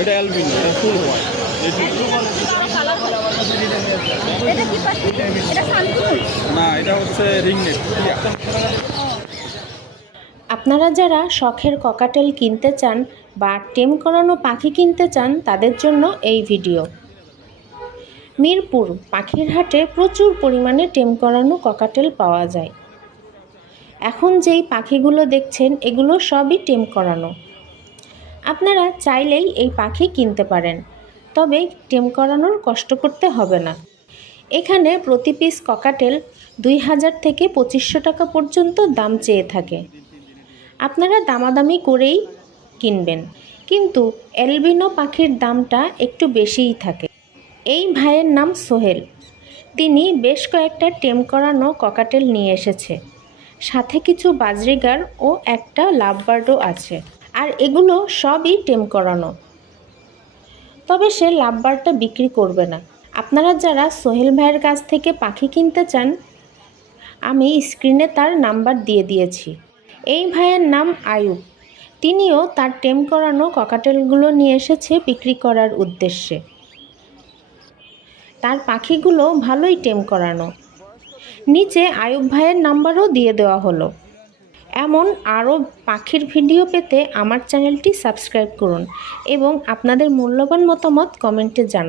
এটা অ্যালবিনো এটা ফুল হোয়াইট। এটা কি পাখি? এটা শান্তিপুর না এটা হচ্ছে রিংনেট আপনারা যারা শখের ককাটেল কিনতে চান বা টেম করানো পাখি কিনতে চান তাদের জন্য এই ভিডিও। মিরপুর পাখির হাটে প্রচুর পরিমাণে টেম করানো ককাটেল পাওয়া যায়। এখন যেই পাখিগুলো দেখছেন এগুলো সবই টেম করানো। আপনারা চাইলেই এই পাখি কিনতে পারেন, তবে টেম করানোর কষ্ট করতে হবে না। এখানে প্রতি পিস ককাটেল দুই হাজার থেকে পঁচিশশো টাকা পর্যন্ত দাম চেয়ে থাকে। আপনারা দামাদামি করেই কিনবেন, কিন্তু এলবিনো পাখির দামটা একটু বেশিই থাকে। এই ভাইয়ের নাম সোহেল। তিনি বেশ কয়েকটা টেম করানো ককাটেল নিয়ে এসেছে। সাথে কিছু বাজরিগার ও একটা লাভবার্ডও আছে। আর এগুলো সবই টেম করানো। তবে সে লাভবারটা বিক্রি করবে না। আপনারা যারা সোহেল ভাইয়ের কাছ থেকে পাখি কিনতে চান, আমি স্ক্রিনে তার নাম্বার দিয়ে দিয়েছি। এই ভাইয়ের নাম আয়ুব। তিনিও তার টেম করানো ককাটেলগুলো নিয়ে এসেছে বিক্রি করার উদ্দেশ্যে। তার পাখিগুলো ভালোই টেম করানো। নিচে আয়ুব ভাইয়ের নাম্বারও দিয়ে দেওয়া হলো। এমন আরও পাখির ভিডিও পেতে আমার চ্যানেলটি সাবস্ক্রাইব করুন এবং আপনাদের মূল্যবান মতামত কমেন্টে জানান।